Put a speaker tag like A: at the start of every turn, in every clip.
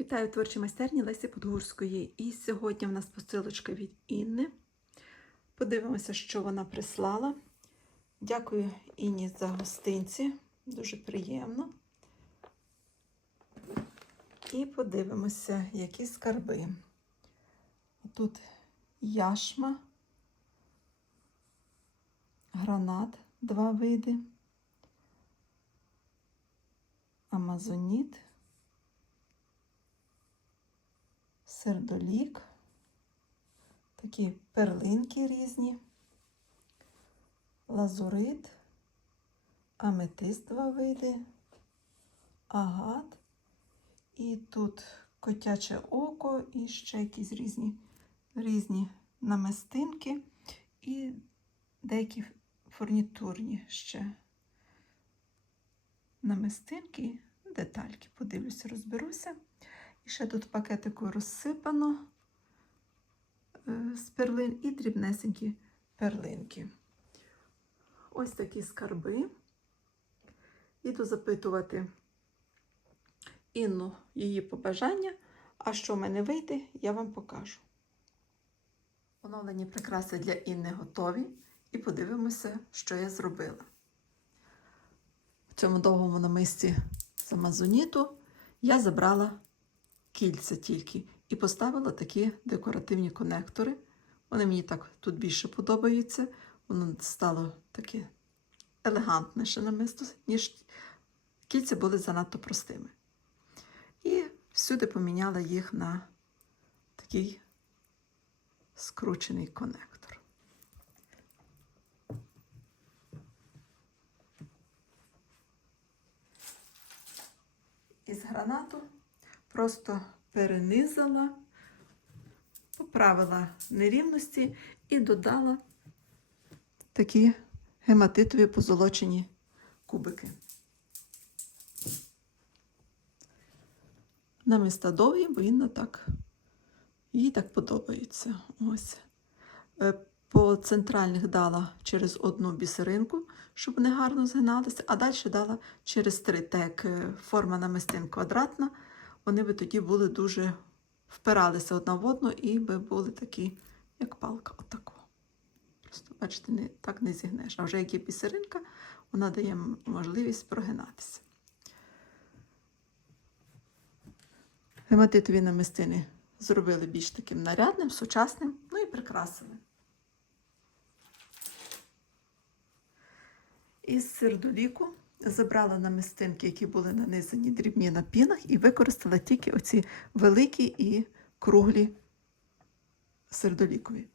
A: Вітаю творчій майстерні Лесі Подгурської. І сьогодні в нас посилочка від Інни. Подивимося, що вона прислала. Дякую Інні за гостинці. Дуже приємно. І подивимося, які скарби. Тут яшма, гранат, два види, амазоніт. Сердолік, такі перлинки різні, лазурит, аметист два види, агат, і тут котяче око, і ще якісь різні, різні намистинки, і деякі фурнітурні ще намистинки, детальки. Подивлюся, розберуся. Ще тут пакетику розсипано е, з перлин і дрібнесенькі перлинки. Ось такі скарби. Іду запитувати Інну її побажання, а що в мене вийде, я вам покажу. Оновлені прикраси для Інни готові. І подивимося, що я зробила. В цьому довгому намисті з амазоніту я забрала кільця тільки. І поставила такі декоративні конектори. Вони мені так тут більше подобаються. Воно стало таке елегантніше намисто, ніж кільця були занадто простими. І всюди поміняла їх на такий скручений конектор. Із гранату просто перенизала, поправила нерівності і додала такі гематитові позолочені кубики. Наміста довгі, бо він так, їй так подобається. Ось. Е, По центральних дала через одну бісеринку, щоб вони гарно згиналися, а далі дала через три, так як е, форма намистин квадратна вони би тоді були дуже впиралися одна в одну і би були такі, як палка. Отако. Просто, бачите, не, так не зігнеш. А вже як є пісеринка, вона дає можливість прогинатися. Гематитові намистини зробили більш таким нарядним, сучасним, ну і прикрасили. Із сердоліку забрала намистинки, які були нанизані дрібні на пінах, і використала тільки оці великі і круглі сердолікові.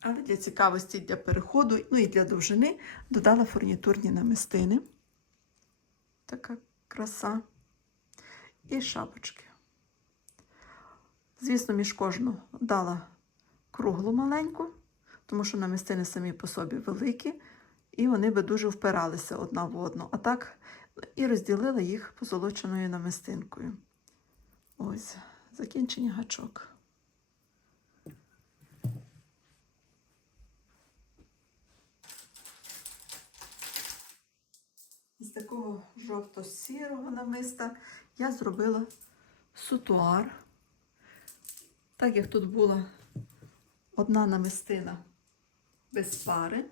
A: Але для цікавості, для переходу, ну і для довжини додала фурнітурні намистини. Така краса. І шапочки. Звісно, між кожну дала круглу маленьку, тому що намистини самі по собі великі і вони би дуже впиралися одна в одну. А так і розділила їх позолоченою намистинкою. Ось, закінчення гачок. З такого жовто-сірого намиста я зробила сутуар. Так як тут була одна намистина без пари.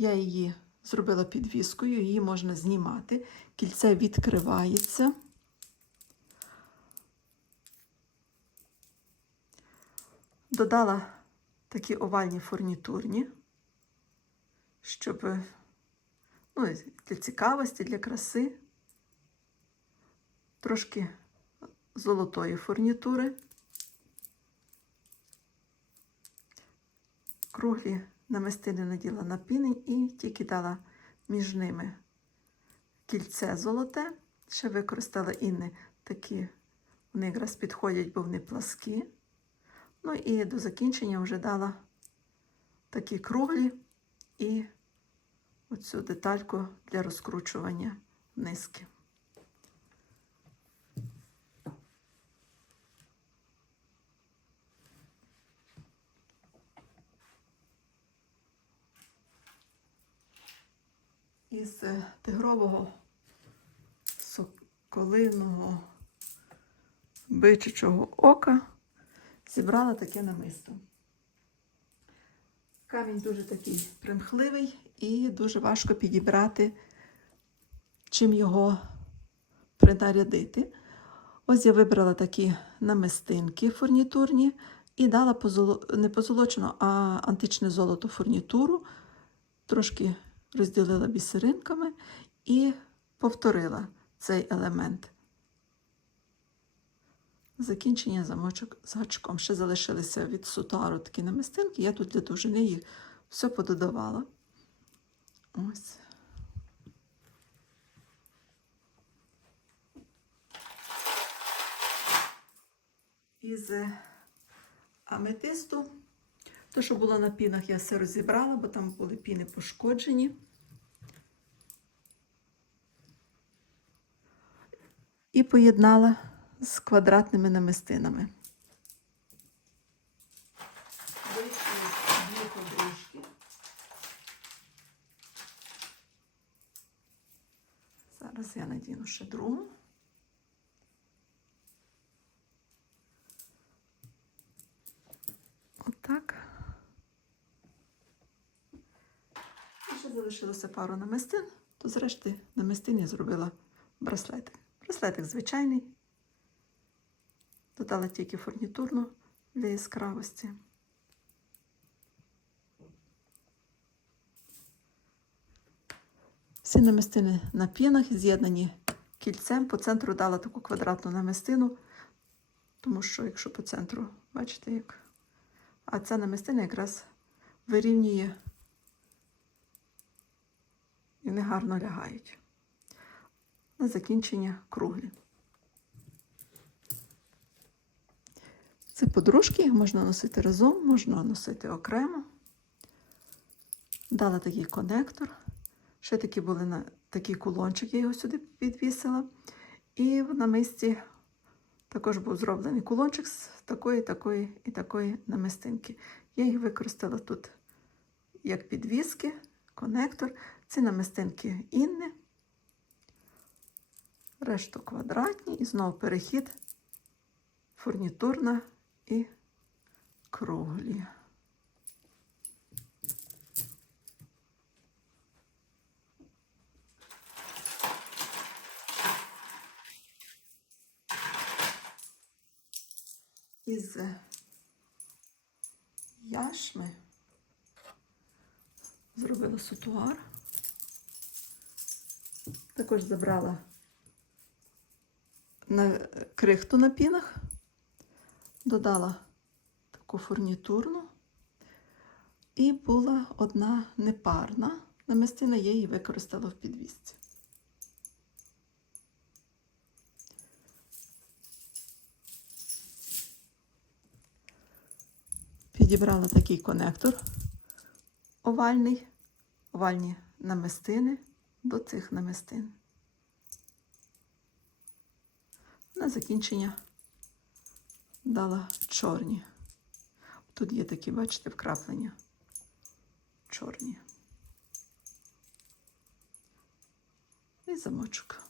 A: Я її зробила підвіскою, її можна знімати. Кільце відкривається. Додала такі овальні фурнітурні, щоб ну, для цікавості, для краси, трошки золотої фурнітури, круглі намистини наділа на піни і тільки дала між ними кільце золоте. Ще використала інни такі, вони якраз підходять, бо вони пласкі. Ну і до закінчення вже дала такі круглі і оцю детальку для розкручування низки. Із е, тигрового соколиного бичачого ока зібрала таке намисто. Камінь дуже такий примхливий і дуже важко підібрати, чим його принарядити. Ось я вибрала такі намистинки фурнітурні і дала позоло... не позолочену, а античне золото фурнітуру, трошки розділила бісеринками і повторила цей елемент. Закінчення замочок з гачком. Ще залишилися від сутару такі намистинки. Я тут для довжини їх все пододавала. Ось. Із аметисту. То, що було на пінах, я все розібрала, бо там були піни пошкоджені. І поєднала з квадратними намистинами. Вийшли дві подружки. Зараз я надіну ще другу. Отак. І ще залишилося пару намистин, то зрешти намистин я зробила браслетик. Браслетик звичайний. Додала тільки фурнітурну для яскравості. Всі намистини на пінах з'єднані кільцем. По центру дала таку квадратну намистину, тому що, якщо по центру, бачите, як. А ця намистина якраз вирівнює і вони гарно лягають. На закінчення круглі. Це подружки, їх можна носити разом, можна носити окремо. Дала такий конектор. Ще такі були на такий кулончик, я його сюди підвісила. І на мисці також був зроблений кулончик з такої, такої і такої намистинки. Я їх використала тут як підвіски, конектор. Ці намистинки інни, решту квадратні, і знову перехід фурнітурна і круглі. Із яшми зробила сутуар. Також забрала. На крихту на пінах, додала таку фурнітурну. І була одна непарна. Намистина, я її використала в підвісці. Підібрала такий конектор. Овальний, овальні намистини до цих намистин. На закінчення дала чорні. Тут є такі, бачите, вкраплення чорні. І замочок.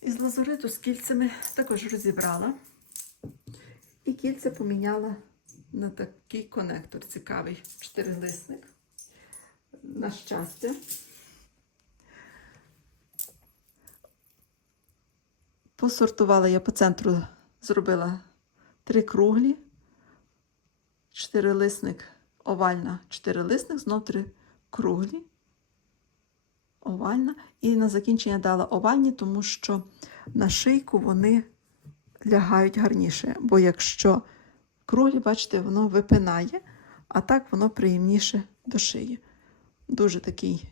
A: Із лазуриту з кільцями також розібрала. І кільця поміняла на такий конектор цікавий, чотирилисник. На щастя. Посортувала я по центру, зробила три круглі, чотирилисник, овальна, чотирилисник, знов три круглі, овальна. І на закінчення дала овальні, тому що на шийку вони лягають гарніше. Бо якщо круглі, бачите, воно випинає, а так воно приємніше до шиї. Дуже такий,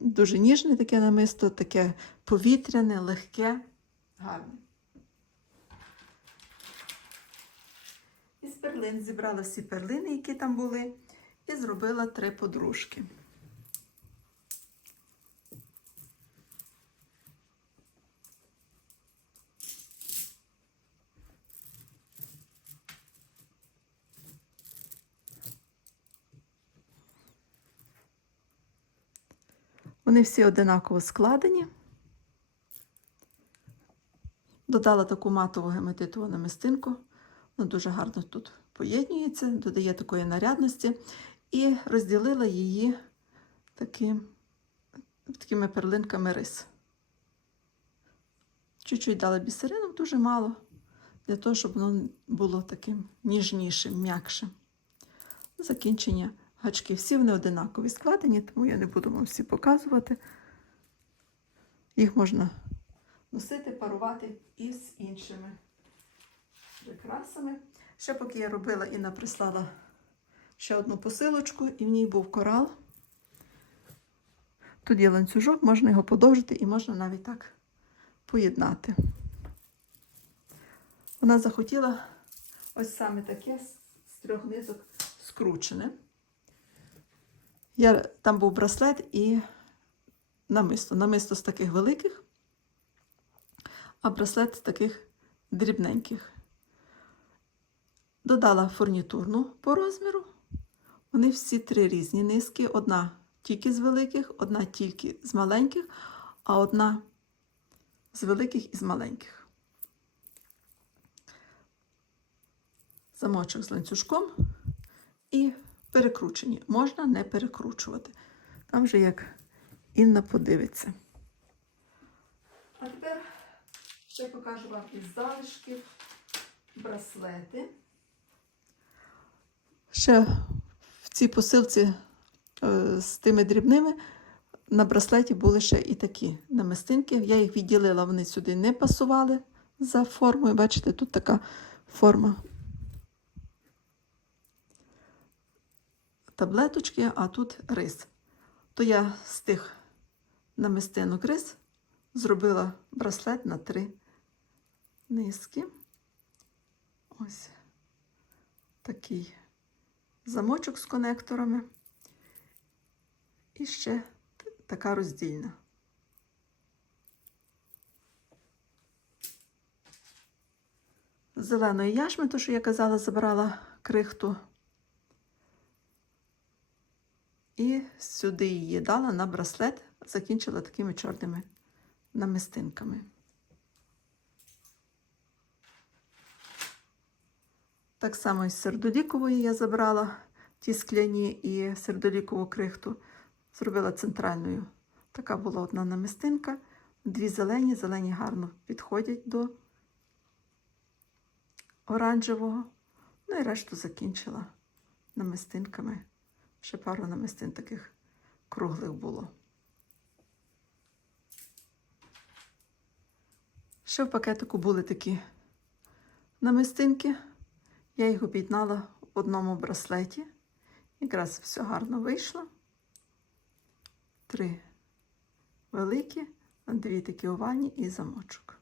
A: дуже ніжне таке намисто, таке повітряне, легке, гарне. Із перлин зібрала всі перлини, які там були, і зробила три подружки. Вони всі одинаково складені. Додала таку матову гематитову намистинку. Вона дуже гарно тут поєднюється, додає такої нарядності. І розділила її такі, такими перлинками рис. Чуть-чуть дала бісеринок, дуже мало, для того, щоб воно було таким ніжнішим, м'якшим. Закінчення гачки. Всі вони одинакові складені, тому я не буду вам всі показувати. Їх можна носити, парувати із іншими прикрасами. Ще поки я робила, Інна прислала ще одну посилочку, і в ній був корал. Тут є ланцюжок, можна його подовжити і можна навіть так поєднати. Вона захотіла ось саме таке з трьох низок скручене. Я, там був браслет і намисто. Намисто з таких великих, а браслет з таких дрібненьких. Додала фурнітурну по розміру. Вони всі три різні низки. Одна тільки з великих, одна тільки з маленьких, а одна з великих і з маленьких. Замочок з ланцюжком і перекручені. Можна не перекручувати. Там вже як Інна подивиться. А тепер ще покажу вам із залишків браслети. Ще в цій посилці е, з тими дрібними на браслеті були ще і такі намистинки. Я їх відділила, вони сюди не пасували за формою. Бачите, тут така форма таблеточки, а тут рис. То я з тих намистинок рис зробила браслет на три низки. Ось такий замочок з конекторами. І ще така роздільна. Зеленої яшми, то, що я казала, забрала крихту. І сюди її дала на браслет, закінчила такими чорними намистинками. Так само із сердолікової я забрала ті скляні і сердолікову крихту, зробила центральною. Така була одна намистинка. Дві зелені, зелені гарно підходять до оранжевого. Ну і решту закінчила намистинками. Ще пару намистин таких круглих було. Ще в пакетику були такі намистинки. Я їх об'єднала в одному браслеті. Якраз все гарно вийшло. Три великі, дві такі овальні і замочок.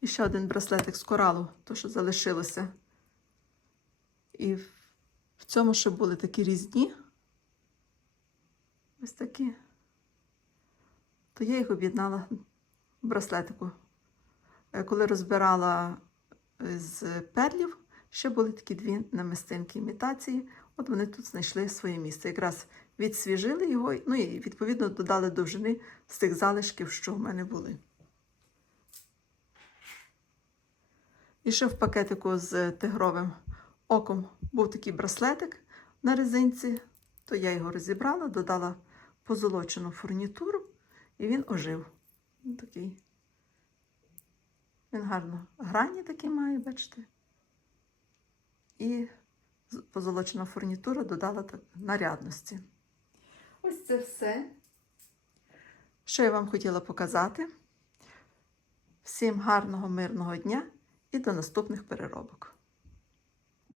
A: І ще один браслетик з коралу, то що залишилося. І в цьому ще були такі різні. Ось такі. То я їх об'єднала браслетику. Е, Коли розбирала е, з перлів, ще були такі дві намистинки імітації. От вони тут знайшли своє місце. Якраз відсвіжили його, ну і відповідно додали довжини з тих залишків, що в мене були. І ще в пакетику з тигровим оком був такий браслетик на резинці, то я його розібрала, додала позолочену фурнітуру, і він ожив. Він такий. Він гарно грані такі має, бачите. І позолочена фурнітура додала нарядності. Ось це все, що я вам хотіла показати. Всім гарного, мирного дня і до наступних переробок.